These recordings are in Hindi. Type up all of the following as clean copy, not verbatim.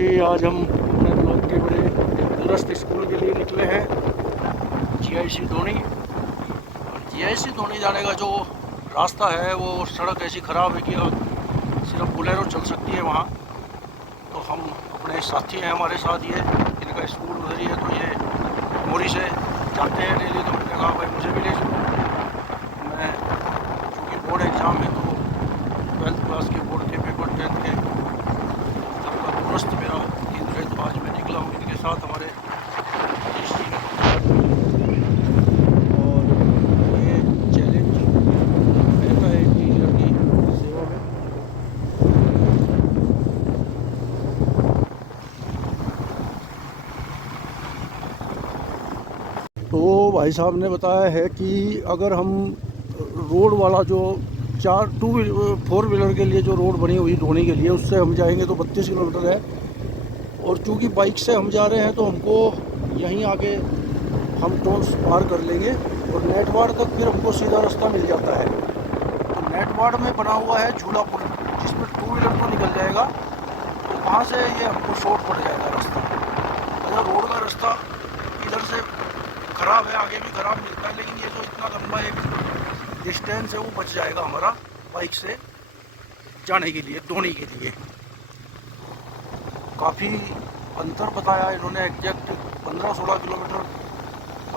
जी, आज हम अपने ब्लॉक के बड़े दूरस्थ स्कूल के लिए निकले हैं, जीआईसी धोनी। और जीआईसी धोनी जाने का जो रास्ता है वो सड़क ऐसी ख़राब है कि अब सिर्फ बोलेरो चल सकती है वहाँ। तो हम अपने साथी हैं हमारे साथ, ये इनका स्कूल उधर ही है, तो ये मोरी से जाते हैं डेली। तो मैंने कहा भाई मुझे भी ले चलो। मैं चूँकि बोर्ड एग्ज़ाम है तो 12th क्लास के बोर्ड के पेपर 10th के दूरस्थ मेरा केंद्र है, तो आज मैं निकला हूँ इनके साथ हमारे देश जी ने। और ये चैलेंज रहता है टीचर की सेवा में। तो भाई साहब ने बताया है कि अगर हम रोड वाला जो 4 व्हीलर के लिए जो रोड बनी हुई धोनी के लिए, उससे हम जाएंगे तो 32 किलोमीटर है। और चूँकि बाइक से हम जा रहे हैं तो हमको यहीं आगे हम टोल्स पार कर लेंगे और नेटवाड़ तक फिर हमको सीधा रास्ता मिल जाता है। तो नेटवाड़ में बना हुआ है झूला पुल, जिसमें 2 व्हीलर तो निकल जाएगा, तो वहाँ से ये हमको शॉर्ट पड़ जाएगा रास्ता। अगर रोड का रास्ता इधर से ख़राब है, आगे भी ख़राब मिलता है, लेकिन ये जो इतना लंबा एक डिस्टेंस है वो बच जाएगा हमारा बाइक से जाने के लिए, धोनी के लिए। काफ़ी अंतर बताया इन्होंने, एग्जैक्ट 15-16 किलोमीटर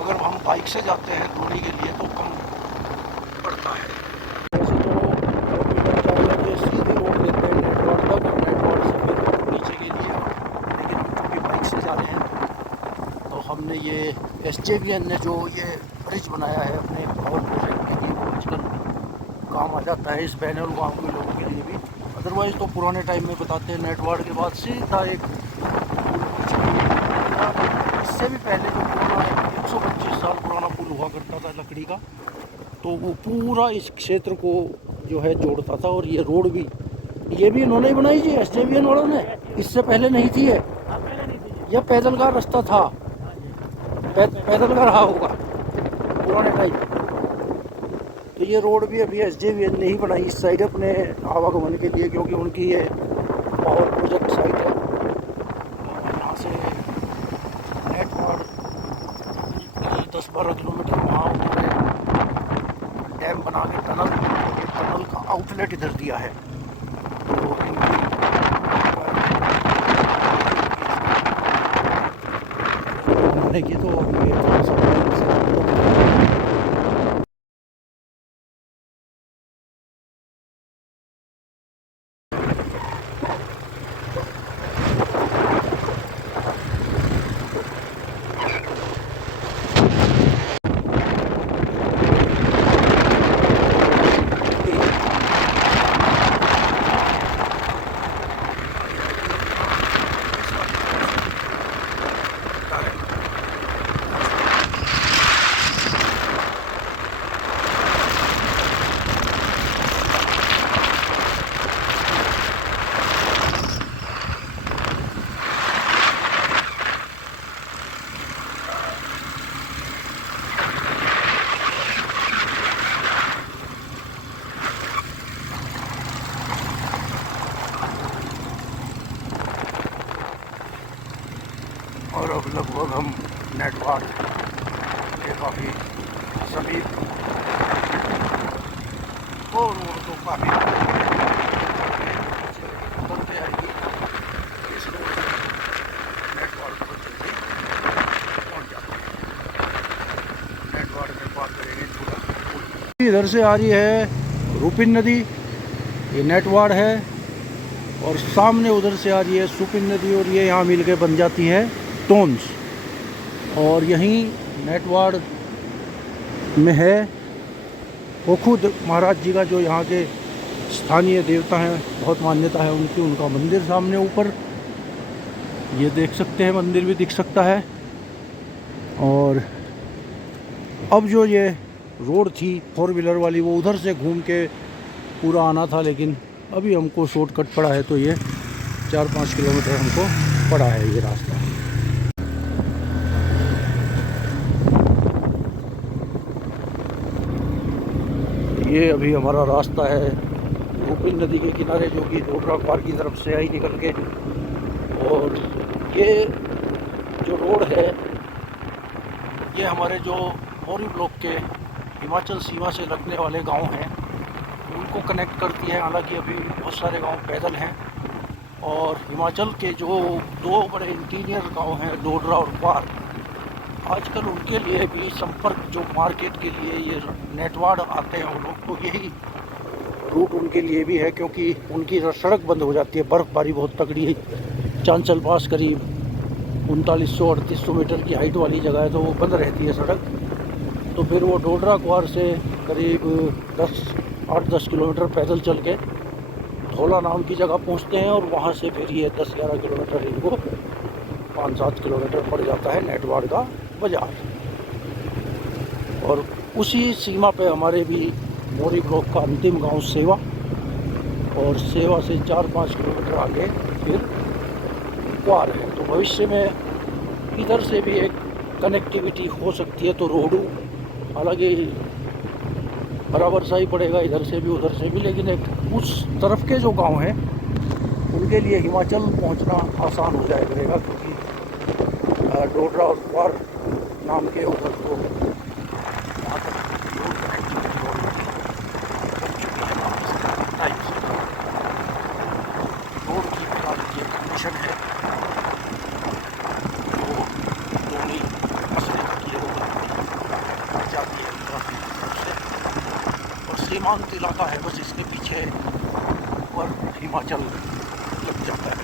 अगर हम बाइक से जाते हैं धोनी के लिए तो कम पड़ता है। वैसे तो ये सीधी रोड लेते हैं नेटवाड़ तक और नेटवाड़ से फिर नीचे के लिए, लेकिन हम चूँकि बाइक से जा रहे हैं तो हमने ये SJVN ने जो ये ब्रिज बनाया है अपने पावर प्रोजेक्ट के लिए, वो आजकल काम आ जाता है इस बैनल गाँव के लोगों के लिए भी। अदरवाइज़ तो पुराने टाइम में बताते हैं नेटवाड़ के बाद सीधा एक, इससे भी पहले जो पुराना 125 साल पुराना पुल हुआ करता था लकड़ी का, तो वो पूरा इस क्षेत्र को जो है जोड़ता था। और ये रोड भी ये भी इन्होंने ही बनाई जी, SJVN वालों ने। इससे पहले नहीं थी ये, यह पैदल का रास्ता था, पैदल का रहा होगा पुराने टाइम। तो ये रोड भी अभी SJVN ने ही बनाई इस साइड अपने आवागमन के लिए, क्योंकि उनकी ये पावर प्रोजेक्ट साइट है। और यहाँ से नेटवाड़ 10-12 किलोमीटर वहाँ उन्होंने डैम बना के टनल का आउटलेट इधर दिया है। तो इनकी तो और अब लगभग हम नेटवाड़ के काफ़ी समीप, और वो तो काफ़ी उतरते आएगी इस रोड से नेटवाड़ पर चलते पहुँच जाते हैं। नेटवाड़ में पार करेंगे झूला। इधर से आ रही है रूपिन नदी, ये नेटवाड़ है, और सामने उधर से आ रही है सुपिन नदी, और ये यहाँ मिल के बन जाती है टोन्स। और यहीं नेटवाड़ में है वो खुद महाराज जी का, जो यहाँ के स्थानीय देवता हैं, बहुत मान्यता है उनकी, उनका मंदिर सामने ऊपर ये देख सकते हैं, मंदिर भी दिख सकता है। और अब जो ये रोड थी 4 व्हीलर वाली, वो उधर से घूम के पूरा आना था, लेकिन अभी हमको शॉर्टकट पड़ा है, तो ये 4-5 किलोमीटर हमको पड़ा है ये रास्ता। ये अभी हमारा रास्ता है रूपिन नदी के किनारे, जो कि रोडरा पार की तरफ से आई निकल के और ये जो रोड है ये हमारे जो मोरी ब्लॉक के हिमाचल सीमा से लगने वाले गांव हैं उनको कनेक्ट करती है। हालांकि अभी बहुत सारे गांव पैदल हैं और हिमाचल के जो दो बड़े इंटीरियर गांव हैं डोडरा और क्वार, आजकल उनके लिए भी संपर्क जो मार्केट के लिए ये नेटवाड़ आते हैं उन लोग, तो यही रूट उनके लिए भी है क्योंकि उनकी सड़क बंद हो जाती है। बर्फ़बारी बहुत तगड़ी है। चांचल पास करीब 3900-3800 मीटर की हाइट वाली जगह है तो वो बंद रहती है सड़क। तो फिर वो डोडरा क्वार से करीब 8-10 किलोमीटर पैदल चल के धौला नाम की जगह पहुंचते हैं और वहां से फिर ये 10-11 किलोमीटर इनको 5-7 किलोमीटर पड़ जाता है नेटवाड़ का बाजार। और उसी सीमा पे हमारे भी मोरी ब्लॉक का अंतिम गांव सेवा, और सेवा से 4-5 किलोमीटर आगे फिर क्वार है। तो भविष्य में इधर से भी एक कनेक्टिविटी हो सकती है। तो रोडू हालांकि बराबर सा ही पड़ेगा इधर से भी उधर से भी, लेकिन एक उस तरफ के जो गांव हैं उनके लिए हिमाचल पहुंचना आसान हो जाया करेगा क्योंकि डोडरा और क्वार नाम के उधर तो वहाँ पर रोड कनेक्टिविटी रोड की फिलहाल ये कंडीशन है जो दोनों मसले तक ये रोड जाती है और सीमांत इलाका है, बस इसके पीछे और हिमाचल लग जाता है।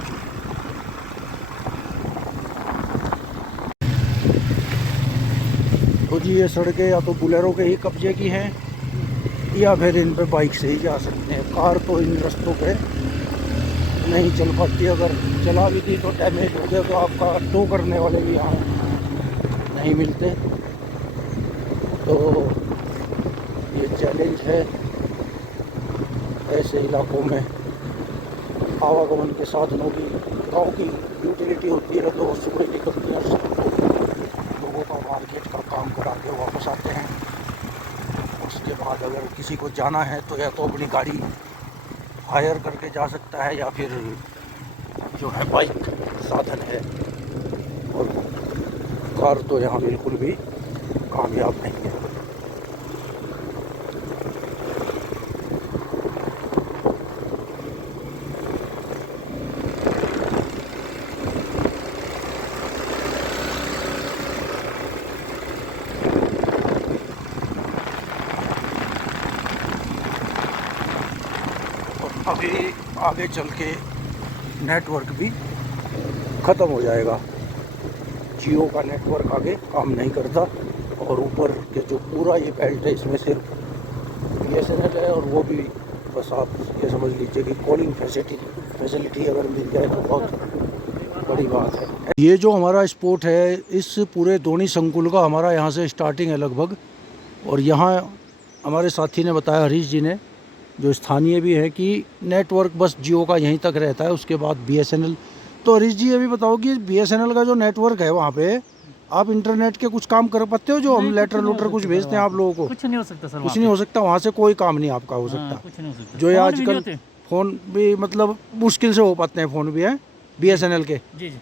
तो जी ये सड़कें या तो बुलेरो के ही कब्जे की हैं या फिर इन पे बाइक से ही जा सकते हैं। कार तो इन रास्तों पे नहीं चल पाती, अगर चला भी थी तो डैमेज हो गया तो आपका टो करने वाले भी यहाँ नहीं मिलते। तो ये चैलेंज है ऐसे इलाकों में आवागमन के साधनों की। गाँव की यूटिलिटी होती है तो सुबह निकलती है, लोगों का मार्केट का काम करा के वापस आते हैं। उसके बाद अगर किसी को जाना है तो या तो अपनी गाड़ी हायर करके जा सकता है या फिर जो है बाइक साधन है, और कार तो यहाँ बिल्कुल भी कामयाब नहीं है। अभी आगे चल के नेटवर्क भी ख़त्म हो जाएगा। जियो का नेटवर्क आगे काम नहीं करता और ऊपर के जो पूरा ये बेल्ट है इसमें सिर्फ BSNL है, और वो भी बस आप ये समझ लीजिए कि कॉलिंग फैसिलिटी अगर मिल जाए तो बहुत बड़ी बात है। ये जो हमारा स्पॉट है इस पूरे दोनी संकुल का हमारा यहाँ से स्टार्टिंग है लगभग, और यहाँ हमारे साथी ने बताया, हरीश जी ने, जो स्थानीय भी है, कि नेटवर्क बस जियो का यहीं तक रहता है, उसके बाद BSNL। तो हरीश जी ये भी बताओ कि BSNL का जो नेटवर्क है वहाँ पे आप इंटरनेट के कुछ काम कर पाते हो? जो हम लेटर लूटर कुछ भेजते हैं आप लोगों को, कुछ नहीं हो सकता सर, कुछ नहीं हो सकता वहाँ से, कोई काम नहीं आपका हो सकता। कुछ नहीं हो सकता। जो आजकल फ़ोन भी मतलब मुश्किल से हो पाते हैं, फ़ोन भी हैं BSNL के। जी जी।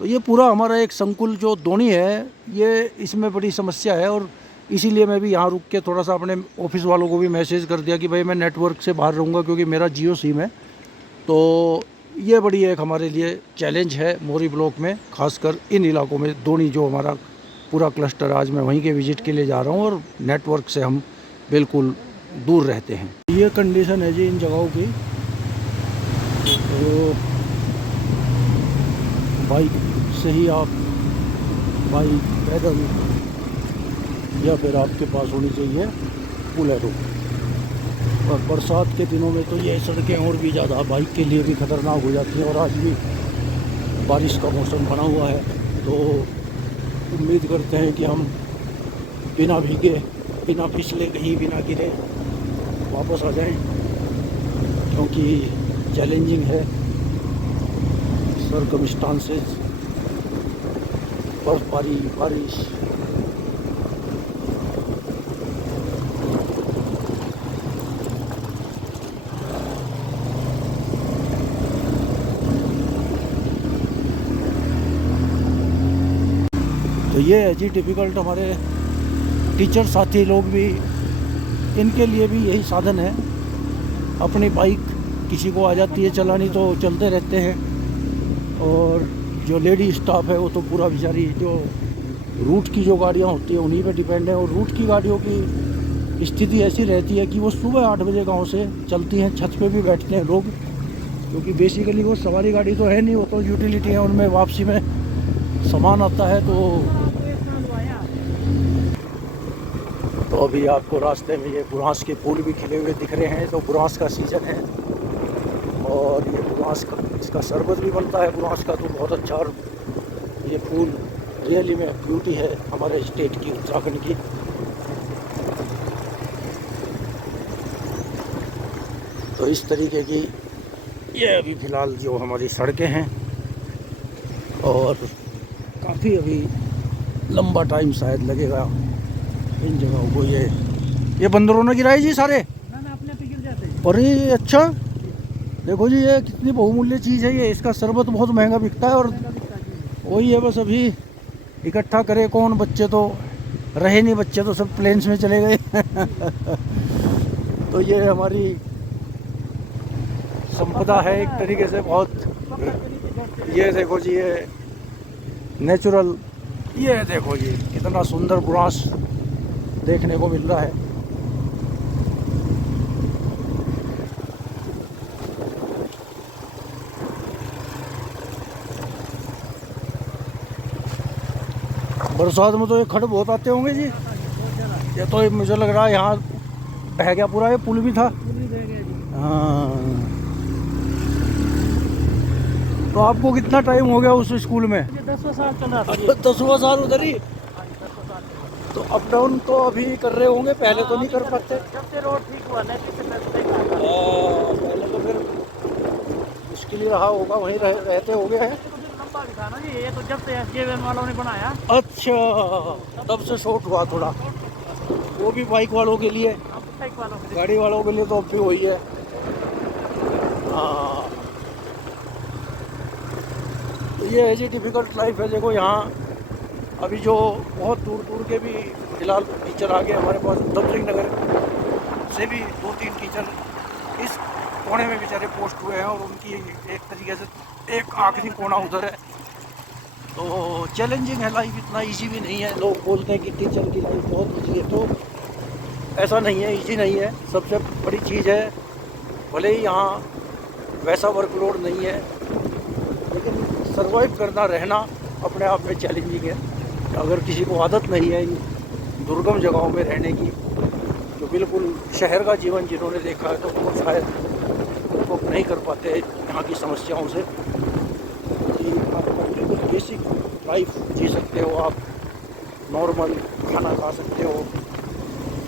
तो ये पूरा हमारा एक संकुल जो दोनी है ये इसमें बड़ी समस्या है, और इसीलिए मैं भी यहाँ रुक के थोड़ा सा अपने ऑफिस वालों को भी मैसेज कर दिया कि भाई मैं नेटवर्क से बाहर रहूँगा क्योंकि मेरा जियो सिम है। तो ये बड़ी एक हमारे लिए चैलेंज है मोरी ब्लॉक में, खासकर इन इलाकों में। दोनी जो हमारा पूरा क्लस्टर, आज मैं वहीं के विजिट के लिए जा रहा हूँ और नेटवर्क से हम बिल्कुल दूर रहते हैं। ये कंडीशन है जी इन जगहों की। तो बाइक से ही आप, बाइक, पैदल, या फिर आपके पास होनी चाहिए बुलेरो। और बरसात के दिनों में तो ये सड़कें और भी ज़्यादा बाइक के लिए भी ख़तरनाक हो जाती हैं, और आज भी बारिश का मौसम बना हुआ है। तो उम्मीद करते हैं कि हम बिना भीगे, बिना फिसले, कहीं बिना गिरे वापस आ जाएं, क्योंकि चैलेंजिंग है सर्कमस्टांसेस, बर्फबारी, बारिश। तो ये है जी डिफ़िकल्ट हमारे टीचर साथी लोग भी, इनके लिए भी यही साधन है। अपनी बाइक किसी को आ जाती है चलानी तो चलते रहते हैं, और जो लेडी स्टाफ है वो तो पूरा बेचारी जो रूट की जो गाड़ियाँ होती हैं उन्हीं पे डिपेंड है। और रूट की गाड़ियों की स्थिति ऐसी रहती है कि वो सुबह 8 बजे गांव से चलती हैं, छत पे भी बैठते हैं लोग, क्योंकि बेसिकली वो सवारी गाड़ी तो है नहीं, वो तो यूटिलिटी है, उनमें वापसी में सामान आता है। तो अभी आपको रास्ते में ये बुरांस के फूल भी खिले हुए दिख रहे हैं, तो बुरांस का सीज़न है और ये बुरांस का इसका शरबत भी बनता है बुरांस का, तो बहुत अच्छा। और ये फूल रियली में ब्यूटी है हमारे स्टेट की, उत्तराखंड की। तो इस तरीके की ये अभी फ़िलहाल जो हमारी सड़कें हैं, और काफ़ी अभी लंबा टाइम शायद लगेगा इन जगहों को। ये बंदरों ने गिराए जी सारे ना अपने पे गिर जाते हैं। और ये अच्छा देखो जी, ये कितनी बहुमूल्य चीज़ है ये। इसका शरबत बहुत महंगा बिकता है, और वही है बस अभी इकट्ठा करे कौन, बच्चे तो रहे नहीं, बच्चे तो सब प्लेन्स में चले गए। तो ये हमारी संपदा है एक तरीके से बहुत। ये देखो जी, ये नेचुरल, ये देखो जी कितना सुंदर बुरांस देखने को मिल रहा है। बरसात में तो ये खड़ बहुत आते होंगे जी। ये तो मुझे लग रहा है यहाँ बह गया पूरा, ये पुल भी था। हाँ, तो आपको कितना टाइम हो गया उस स्कूल में? 10वां साल चल रहा था। 10वां साल उधर ही। तो अप डाउन तो अभी कर रहे होंगे, पहले तो नहीं कर पाते। जब से रोड ठीक हुआ नहीं पहले तो फिर मुश्किल ही रहा होगा, वहीं रहते हो गए हैं। लंबा भी था ना जी, ये तो जब से SJVN वालों ने बनाया। अच्छा, तब से शॉर्ट हुआ थोड़ा, वो भी बाइक वालों के लिए, बाइक वालों के लिए। गाड़ी वालों के लिए तो अब भी वही है। हाँ, तो ये है जी डिफ़िकल्ट लाइफ है। देखो यहाँ अभी जो बहुत दूर दूर के भी फिलहाल टीचर आ गए हमारे पास, उधम सिंह नगर से भी 2-3 टीचर इस कोने में बेचारे पोस्ट हुए हैं, और उनकी एक तरीके से एक आखिरी कोना उधर है। तो चैलेंजिंग है लाइफ, इतना इजी भी नहीं है। लोग बोलते हैं कि टीचर की लाइफ बहुत इजी है, तो ऐसा नहीं है, इजी नहीं है। सबसे बड़ी चीज़ है, भले ही यहाँ वैसा वर्कलोड नहीं है, लेकिन सर्वाइव करना, रहना अपने आप में चैलेंजिंग है। अगर किसी को आदत नहीं है इन दुर्गम जगहों में रहने की, जो बिल्कुल शहर का जीवन जिन्होंने देखा है, तो वो शायद कोप नहीं कर पाते यहाँ की समस्याओं से। कि आप बिल्कुल बेसिक लाइफ जी सकते हो, आप नॉर्मल खाना खा सकते हो,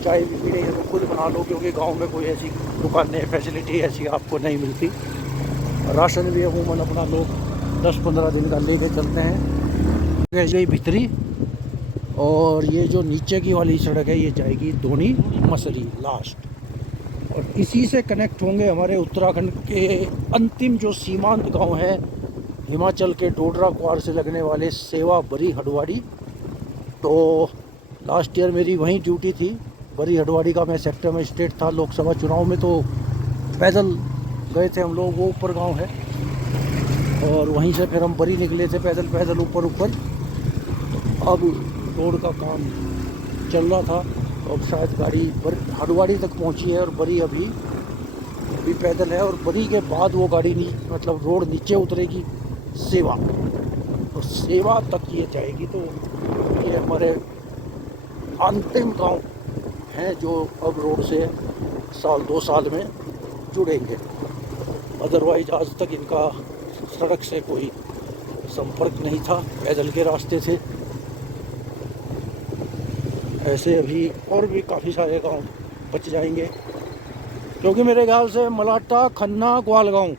चाय भी पीनी है तो खुद बना लो, क्योंकि गांव में कोई ऐसी दुकानें, फैसिलिटी ऐसी आपको नहीं मिलती। राशन भी अमूमन अपना लोग 10-15 दिन का लेके चलते हैं। ये भीतरी, और ये जो नीचे की वाली सड़क है ये जाएगी धोनी मसरी लास्ट, और इसी से कनेक्ट होंगे हमारे उत्तराखंड के अंतिम जो सीमांत गांव है, हिमाचल के डोडरा क्वार से लगने वाले सेवा बरी हडवाड़ी। तो लास्ट ईयर मेरी वहीं ड्यूटी थी, बरी हडवाड़ी का। मैं सेक्टर मजिस्ट्रेट था लोकसभा चुनाव में, तो पैदल गए थे हम लोग, वो ऊपर गांव है, और वहीं से फिर हम बरी निकले थे पैदल ऊपर। तो अब रोड का काम चल रहा था, तो अब शायद गाड़ी हडवाड़ी तक पहुंची है, और बरी अभी पैदल है। और बरी के बाद वो गाड़ी मतलब रोड नीचे उतरेगी सेवा, और सेवा तक ये जाएगी। तो ये हमारे अंतिम गांव हैं जो अब रोड से 1-2 साल में जुड़ेंगे। अदरवाइज आज तक इनका सड़क से कोई संपर्क नहीं था, पैदल के रास्ते थे। ऐसे अभी और भी काफ़ी सारे गांव बच जाएंगे, क्योंकि मेरे ख्याल से मलाटा, खन्ना, ग्वालगांव,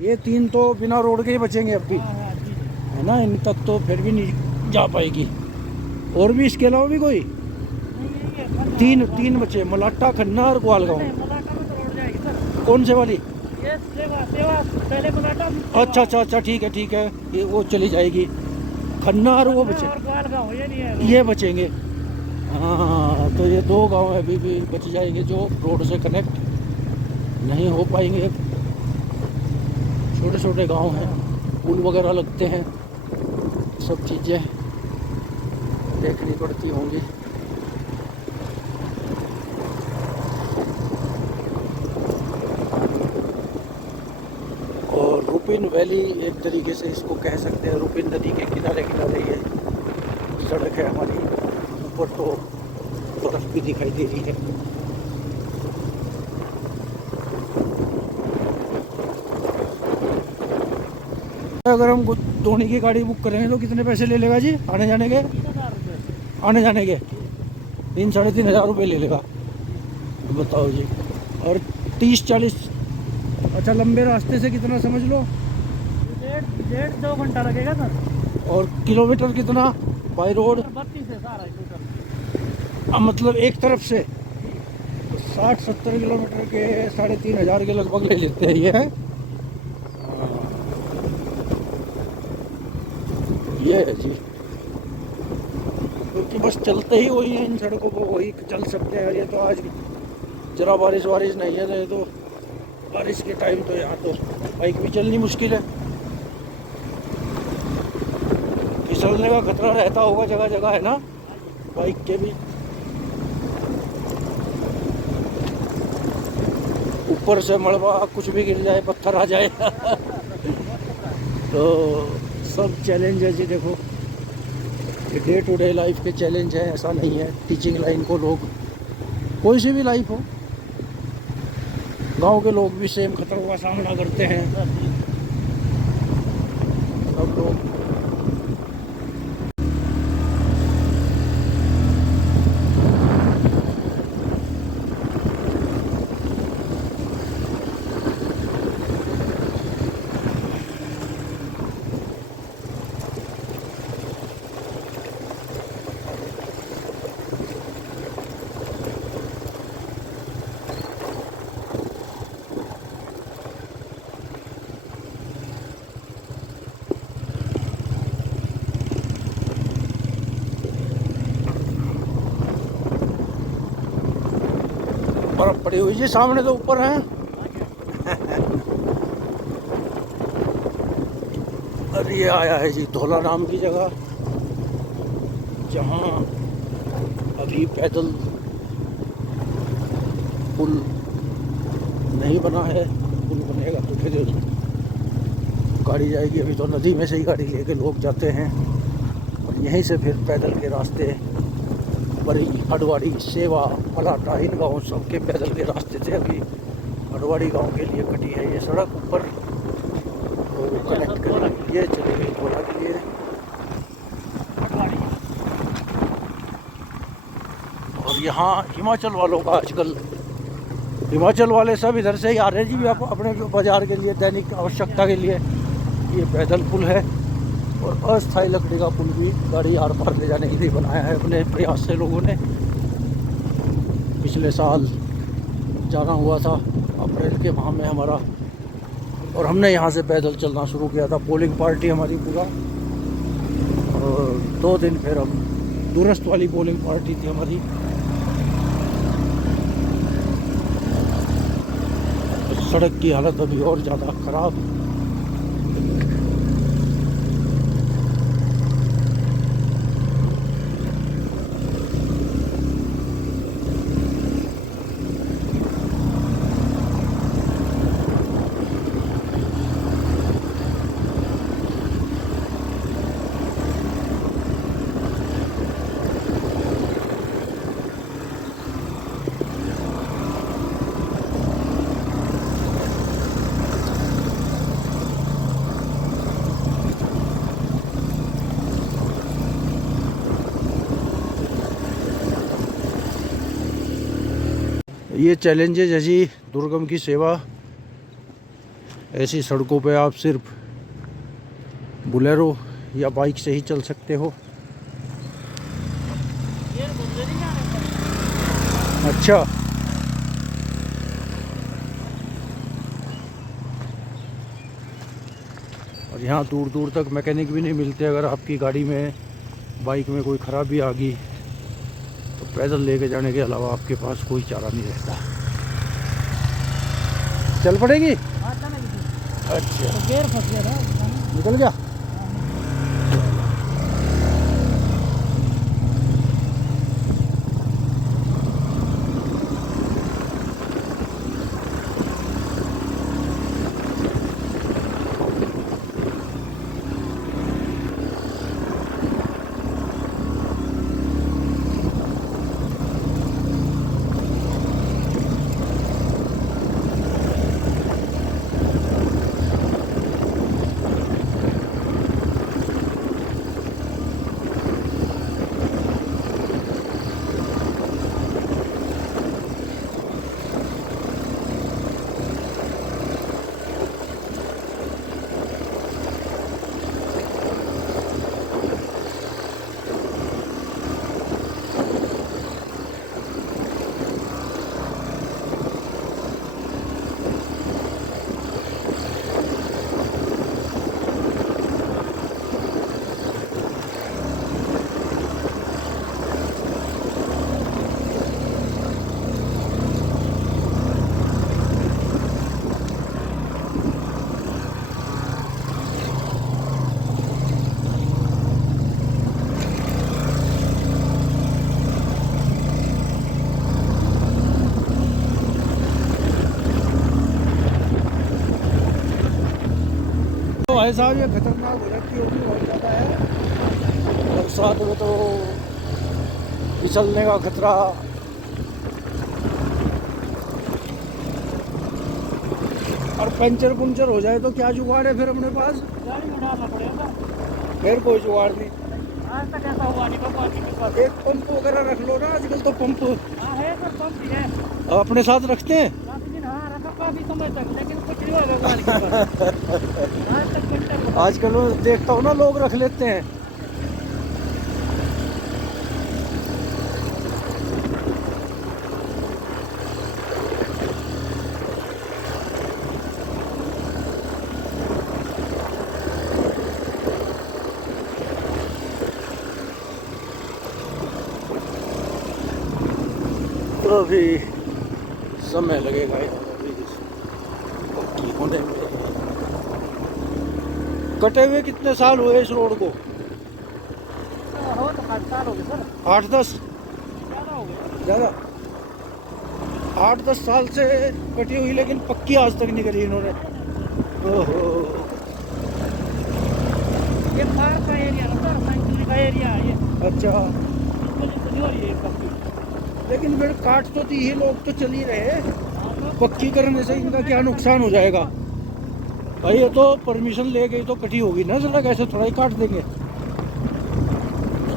ये 3 तो बिना रोड के ही बचेंगे अब भी, है ना। इन तक तो फिर भी नहीं जा पाएगी। और भी इसके अलावा भी कोई 3 बचे, मलाटा, खन्ना और ग्वालगांव। कौन से वाली? सेवा पहले मलाटा। अच्छा, ठीक है, ये वो चली जाएगी। खन्ना और वो बचे, और ग्वाल गाँव ये नहीं है। ये बचेंगे। हाँ, तो ये 2 गांव अभी भी बच जाएंगे जो रोड से कनेक्ट नहीं हो पाएंगे। छोटे छोटे गांव हैं, पुल वगैरह लगते हैं, सब चीज़ें देखनी पड़ती होंगी। और रुपिन वैली एक तरीके से इसको कह सकते हैं, रुपिन नदी के किनारे किनारे ये सड़क है हमारी। ऊपर तो बर्फ भी दिखाई दे रही है। अगर हम धोनी की गाड़ी बुक करेंगे तो कितने पैसे ले लेगा जी आने जाने के? 3000 रुपये। आने जाने के 3-3.5 रुपये ले लेगा, बताओ जी। और 30-40, अच्छा लंबे रास्ते से कितना समझ लो? 1.5-2 घंटा लगेगा सर। और किलोमीटर कितना बाई रोड? 32 है सारा टोटल। मतलब एक तरफ से 60-70 किलोमीटर के 3,500 के लगभग ले लेते हैं ये है। ये है जी, क्योंकि बस चलते ही वही है, इन सड़कों को वही चल सकते हैं। ये तो आज जरा बारिश नहीं है, तो बारिश के टाइम तो यहाँ तो बाइक भी चलनी मुश्किल है। फिसलने का खतरा रहता होगा जगह जगह, है ना, बाइक के भी। ऊपर से मलबा कुछ भी गिर जाए, पत्थर आ जाए तो सब चैलेंज है जी। देखो ये डे टू डे लाइफ के चैलेंज है, ऐसा नहीं है। टीचिंग लाइन को लोग, कोई सी भी लाइफ हो, गांव के लोग भी सेम खतरों का सामना करते हैं, सब लोग। बर्फ पड़ी हुई जी, सामने तो ऊपर है। और ये आया है जी धौला नाम की जगह, जहाँ अभी पैदल पुल नहीं बना है। पुल बनेगा तो फिर गाड़ी जाएगी। अभी तो नदी में से ही गाड़ी लेके लोग जाते हैं, और यहीं से फिर पैदल के रास्ते, बड़ी अडवाड़ी, सेवा, मलाटा, इन गाँव सबके पैदल के रास्ते थे। अभी अडवाड़ी गांव के लिए कटी है ये सड़क ऊपर, तो कनेक्ट कर ये चले गई धौला के लिए। और यहाँ हिमाचल वालों का आजकल, हिमाचल वाले सब इधर से ही आ रहे हैं जी, आप अपने बाजार के लिए, दैनिक आवश्यकता के लिए। ये पैदल पुल है, और अस्थायी लकड़ी का पुल भी गाड़ी आर पार ले जाने के लिए बनाया है अपने प्रयास से लोगों ने। पिछले साल जाना हुआ था अप्रैल के माह में हमारा, और हमने यहाँ से पैदल चलना शुरू किया था। पोलिंग पार्टी हमारी पूरा, और 2 दिन फिर हम, दूरस्थ वाली पोलिंग पार्टी थी हमारी। तो सड़क की हालत अभी और ज़्यादा ख़राब। ये चैलेंजेज है जी दुर्गम की सेवा। ऐसी सड़कों पे आप सिर्फ बुलेरो या बाइक से ही चल सकते हो। अच्छा, और यहाँ दूर दूर तक मैकेनिक भी नहीं मिलते। अगर आपकी गाड़ी में बाइक में कोई ख़राबी आ गई तो पैदल लेके जाने के अलावा आपके पास कोई चारा नहीं रहता। चल पड़ेगी। हाँ चलेगी। अच्छा तो गेयर फंस गया था, निकल गया। भाई साहब ये खतरनाक हो जाती होगी, बहुत ज़्यादा है। बरसात में तो फिसलने का खतरा। और पंचर पुंचर हो जाए तो क्या जुगाड़ है फिर अपने पास? गाड़ी में डालना पड़ेगा। फिर कोई जुगाड़ नहीं। आज तक ऐसा हुआ नहीं पापा के पास। एक पंप वगैरह रख लो ना, आजकल तो पंप हाँ है सर, पंप भी है। अपने साथ रखते हैं। काफी दिन हाँ रखा काफी समय तक, लेकिन कुछ नहीं हुआ भगवान के पास। आज तक पंचर आजकल मैं देखता हूँ ना, लोग रख लेते हैं। तो अभी समय लगेगा अभी पक्की होने में। कटे हुए कितने साल हुए इस रोड को? हो तो 8 साल हो गए सर। 8-10 ज़्यादा हो गया। ज़्यादा 8-10 साल से कटी हुई, लेकिन पक्की आज तक नहीं करी इन्होंने। ओहो, ये पार्क का एरिया ना सर, साइकिल का एरिया है ये। अच्छा। इस वजह से नहीं हो रही है पक्की। लेकिन फिर काट तो दी ही, लोग तो चल ही रहे। पक्की करने से इनका क्या नुकसान हो जाएगा भाई? ये तो परमिशन ले गई तो कटी होगी ना सड़क, ऐसे थोड़ा ही काट देंगे।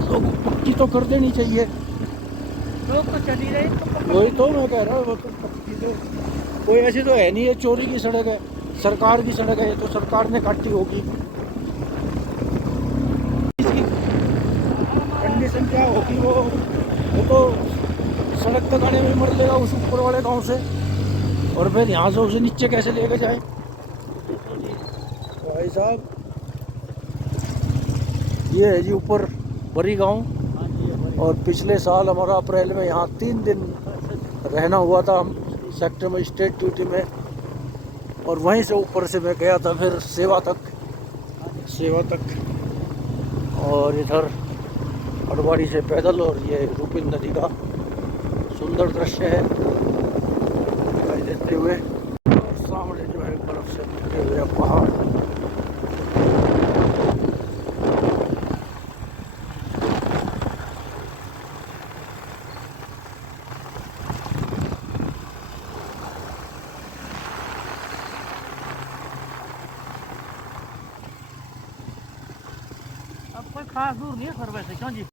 तो पक्की तो कर देनी चाहिए। लोग तो चल ही रहे तो वही तो मैं कह रहा हूँ, वो तो पक्की तो कोई ऐसी तो है नहीं। ये चोरी की सड़क है, सरकार की सड़क है, ये तो सरकार ने काटी होगी। इसकी कंडीशन क्या होगी वो तो सड़क तक आने में मर लेगा उस ऊपर वाले गांव से, और फिर यहाँ से उसे नीचे कैसे लेके जाए भाई साहब? ये है जी ऊपर बरी गांव। और पिछले साल हमारा अप्रैल में यहाँ 3 दिन रहना हुआ था, हम सेक्टर में स्टेट ड्यूटी में। और वहीं से ऊपर से मैं गया था फिर सेवा तक और इधर अडवाड़ी से पैदल। और ये रूपिन नदी का सुंदर दृश्य है दिखाई देते हुए। और सामने जो है बर्फ से ढके हुए पहाड़। अब कोई खास दूर नहीं है सर वैसे, क्यों जी?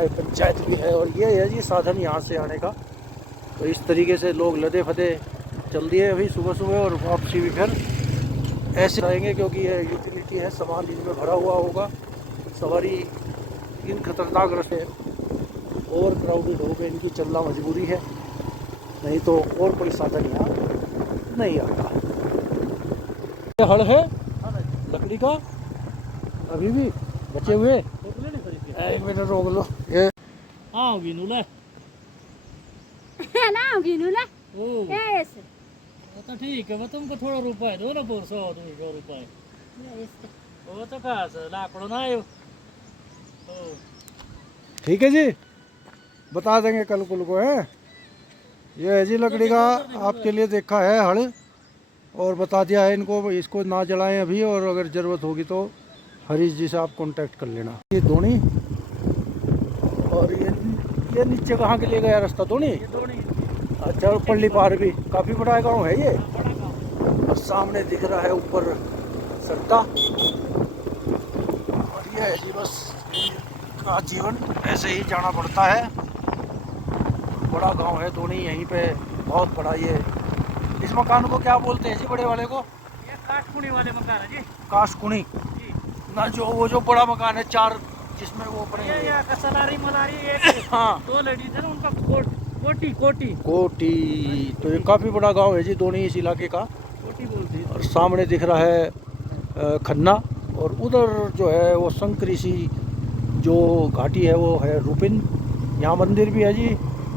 न्याय पंचायत भी है। और ये है जी साधन यहाँ से आने का। तो इस तरीके से लोग लदे फदे चल दिए अभी सुबह सुबह, और वापसी भी फिर ऐसे आएंगे क्योंकि ये यूटिलिटी है, सामान इनमें भरा हुआ होगा। सवारी इन खतरनाक रास्ते ओवर क्राउडेड हो गए, इनकी चलना मजबूरी है, नहीं तो और कोई साधन यहाँ नहीं आता। ये हड़ है लकड़ी का अभी भी बचे हुए। एक मिनट रोक लो। ये हाँ गिनूला ना गिनूला ओ यस तो ठीक है, वो तुमको थोड़ा रुपये दो ना, 100 रुपये वो तो कहाँ से लाकड़ो ना आयो। ठीक है जी, बता देंगे कल कुल को है। ये है जी लकड़ी का आपके लिए देखा है हड़, और बता दिया है इनको, इसको ना जलाएं अभी, और अगर ज़रूरत होगी तो हरीश जी से आप कांटेक्ट कर लेना। ये धोनी, और ये नीचे कहाँ के लिए गया रास्ता धोनी? अच्छा, और पल्ली पार भी काफ़ी बड़ा गांव है ये। और सामने दिख रहा है ऊपर सत्ता, और ये है जी बस का जीवन, ऐसे ही जाना पड़ता है। बड़ा गांव है धोनी, यहीं पे बहुत बड़ा। ये इस मकान को क्या बोलते हैं जी बड़े वाले को? ये काटकुनी वाले मकान है जी। काशकुनी जी ना, जो वो जो बड़ा मकान है 4 जिसमें वो बने ये हुए यहाँ का सलारी मलारी एक हाँ दो लेडीज है ना, उनका कोटी कोटी। तो ये काफ़ी बड़ा गांव है जी धोनी, इस इलाके का। कोटी बोलती है। और सामने दिख रहा है खन्ना, और उधर जो है वो संकरी सी जो घाटी है वो है रूपिन। यहाँ मंदिर भी है जी,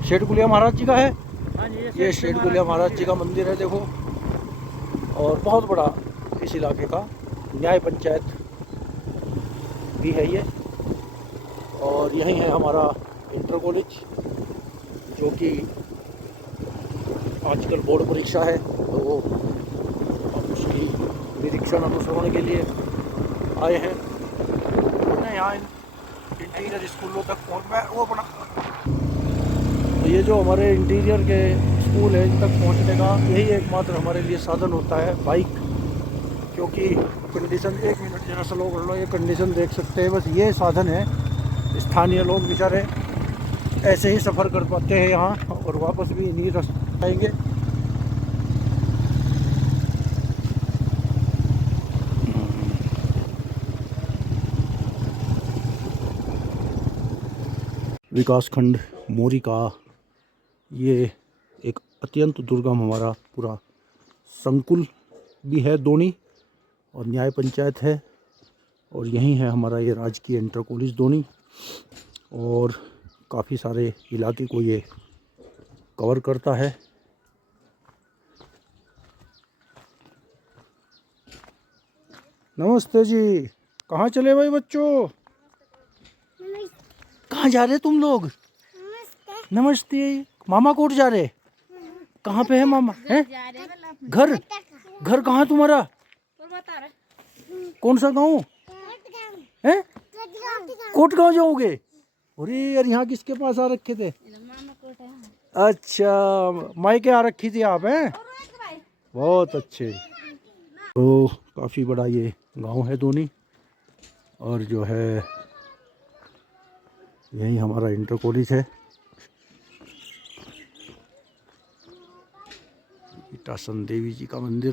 शेठ गुलिया महाराज जी का है। हाँ जी, ये शेठ गुलिया महाराज जी का मंदिर है देखो। और बहुत बड़ा इस इलाके का न्याय पंचायत भी है ये। और यही है हमारा इंटर कॉलेज, जो कि आजकल बोर्ड परीक्षा है, तो हम उसकी निरीक्षण अनुसरण के लिए आए हैं। हमने यहाँ इंटीरियर स्कूलों तक वो बना, तो ये जो हमारे इंटीरियर के स्कूल है इन तक पहुँचने का यही एकमात्र हमारे लिए साधन होता है बाइक। क्योंकि कंडीशन, एक मिनट जरा स्लो कर लो, ये कंडीशन देख सकते हैं, बस ये साधन है। स्थानीय लोग बेचारे ऐसे ही सफ़र कर पाते हैं यहाँ, और वापस भी इन्हीं रास्ते आएंगे। विकासखंड मोरी का ये एक अत्यंत दुर्गम हमारा पूरा संकुल भी है धोनी, और न्याय पंचायत है, और यहीं है हमारा ये राजकीय इंटर कॉलेज धोनी। और काफ़ी सारे इलाके को ये कवर करता है। नमस्ते जी, कहाँ चले भाई बच्चों? कहाँ जा रहे तुम लोग? नमस्ते। मामा कोट जा रहे? कहाँ पे है मामा? है घर? घर कहाँ तुम्हारा? कौन सा गाँव है? कोट गाँव जाओगे? अरे यार, यहाँ किसके पास आ रखे थे? अच्छा, मायके आ रखी थी आप हैं? बहुत अच्छे। तो काफ़ी बड़ा ये गांव है धोनी, और जो है यही हमारा इंटर कॉलेज है। टासन देवी जी का मंदिर।